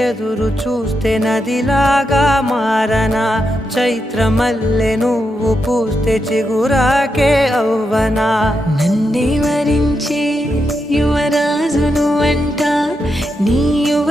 ఎదురు చూస్తే నదిలాగా మారనా చైత్రమల్లె నువ్వు పూస్తే చిగురాకే అవ్వనా నన్నే వరించే యువరాజును అంట నీ యువ